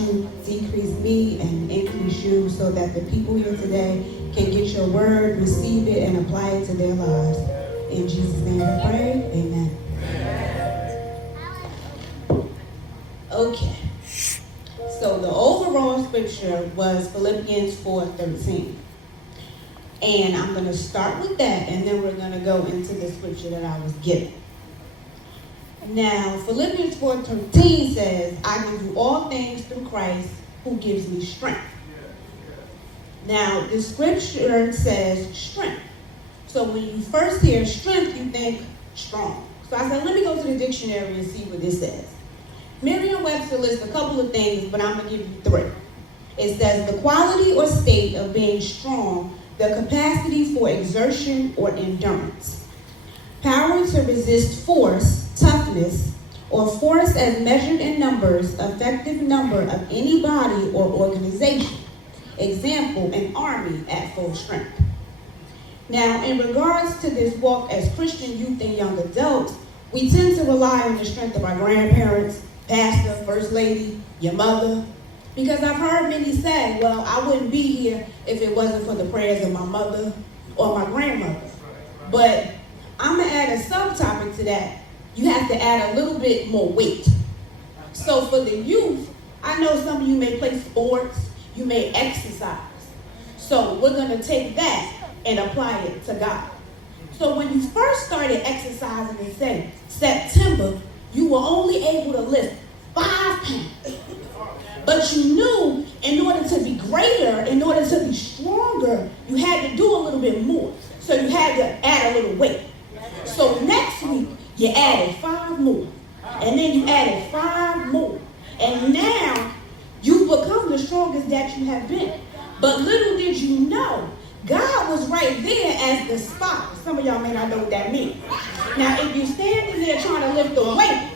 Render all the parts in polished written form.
you decrease me and increase you so that the people here today can get your word, receive it, and apply it to their lives. In Jesus' name we pray, amen. Okay. So the overall scripture was Philippians 4:13. And I'm going to start with that, and then we're going to go into the scripture that I was given. Now, Philippians 4:13 says, I can do all things through Christ who gives me strength. Now, the scripture says strength. So when you first hear strength, you think strong. So I said, let me go to the dictionary and see what this says. Merriam-Webster lists a couple of things, but I'm going to give you three. It says the quality or state of being strong, the capacity for exertion or endurance. Power to resist force, toughness, or force as measured in numbers, effective number of any body or organization. Example, an army at full strength. Now, in regards to this walk as Christian youth and young adults, we tend to rely on the strength of our grandparents, pastor, first lady, your mother, because I've heard many say, well, I wouldn't be here if it wasn't for the prayers of my mother or my grandmother. But I'm going to add a subtopic to that. You have to add a little bit more weight. So for the youth, I know some of you may play sports, you may exercise. So we're going to take that and apply it to God. So when you first started exercising in, say, September, you were only able to lift 5 pounds. But you knew in order to be greater, in order to be stronger, you had to do a little bit more. So you had to add a little weight. So next week, you added 5 more. And then you added 5 more. And now, you've become the strongest that you have been. But little did you know, God was right there as the spot. Some of y'all may not know what that means. Now, if you're standing there trying to lift the weight,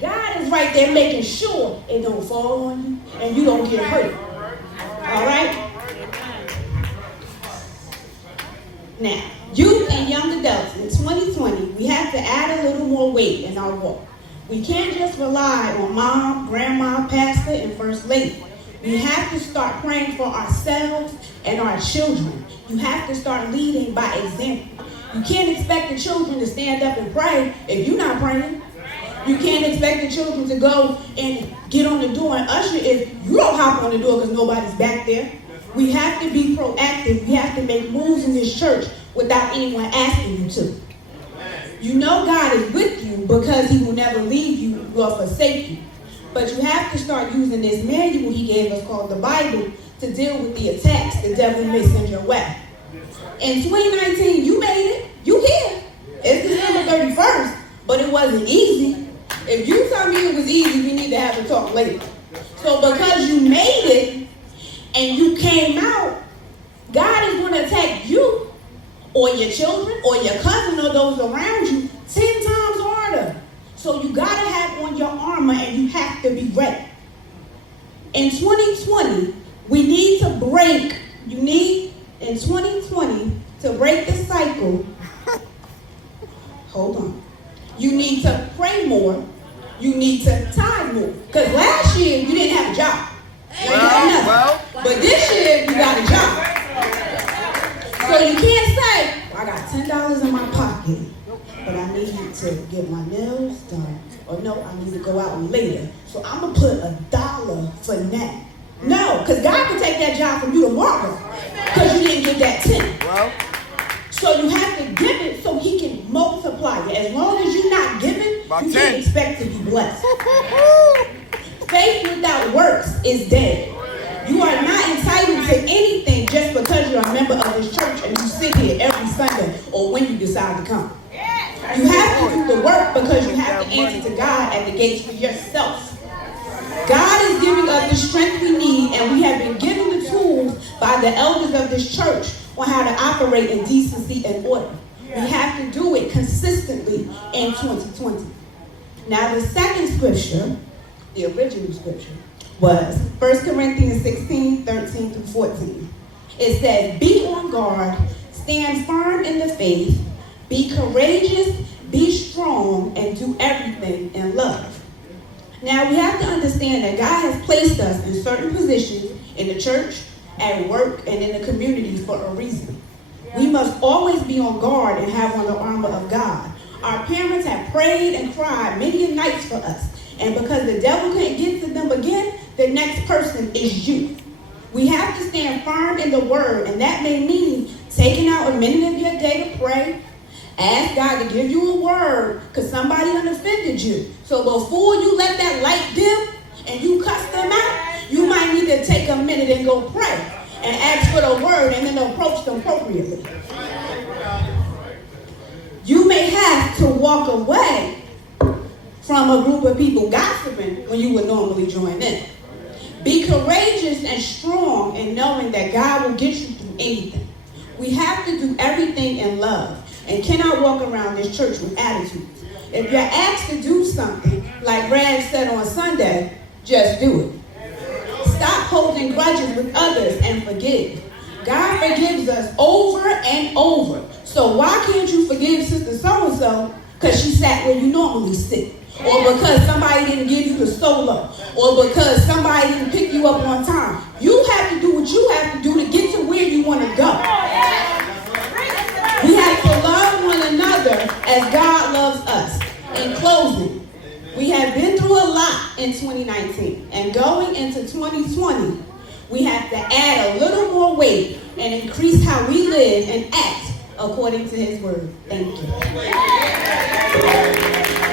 God is right there making sure it don't fall on you and you don't get hurt. All right? Now, youth and young adults in 2020, we have to add a little more weight in our walk. We can't just rely on mom, grandma, pastor, and first lady. We have to start praying for ourselves and our children. You have to start leading by example. You can't expect the children to stand up and pray if you're not praying. You can't expect the children to go and get on the door and usher if you don't hop on the door because nobody's back there. We have to be proactive. We have to make moves in this church without anyone asking you to. You know God is with you because he will never leave you nor forsake you. But you have to start using this manual he gave us called the Bible to deal with the attacks the devil may send your way. In 2019, you made it. You here. It's December 31st, but it wasn't easy. If you tell me it was easy, we need to have a talk later. So because you made it and you came out, God is going to attack you or your children or your cousin or those around you 10 times harder. So you got to have on your armor and you have to be ready. In 2020, we need to break, in 2020, to break the cycle, hold on. You need to pray more. You need to tithe more. Because last year, you didn't have a job. But this year, you got a job. So you can't say, well, I got $10 in my pocket, but I need to get my nails done. Or no, I need to go out later. So I'm going to put $1 for that. No, because God can take that job from you tomorrow because you didn't get that 10. So you have to give it so he can multiply it. As long as you're not giving, you can't expect to be blessed. Faith without works is dead. You are not entitled to anything just because you're a member of this church and you sit here every Sunday or when you decide to come. You have to do the work because you have to answer to God at the gates for yourself. God is giving us the strength we need, and we have been given the tools by the elders of this church on how to operate in decency and order. We have to do it consistently in 2020. Now, the second scripture, the original scripture, was 1 Corinthians 16, 13 through 14. It says, be on guard, stand firm in the faith, be courageous, be strong, and do everything in love. Now, we have to understand that God has placed us in certain positions in the church, at work, and in the community for a reason. We must always be on guard and have on the armor of God. Our parents have prayed and cried many nights for us. And because the devil can't get to them again, the next person is you. We have to stand firm in the word, and that may mean taking out a minute of your day to pray. Ask God to give you a word because somebody done offended you. So before you let that light dim and you cuss them out, you might need to take a minute and go pray and ask for the word and then approach them appropriately. You may have to walk away from a group of people gossiping when you would normally join in. Be courageous and strong in knowing that God will get you through anything. We have to do everything in love and cannot walk around this church with attitudes. If you're asked to do something, like Brad said on Sunday, just do it. Stop holding grudges with others and forgive. God forgives us over and over. So why can't you forgive Sister So-and-so because she sat where you normally sit? Or because somebody didn't give you the solo? Or because somebody didn't pick you up on time? You have to do what you have to do to get to where you want to go. We have to love one another as God loves us. In closing, we have been through a lot in 2019. And going into 2020, we have to add a little more weight and increase how we live and act according to his word. Thank you.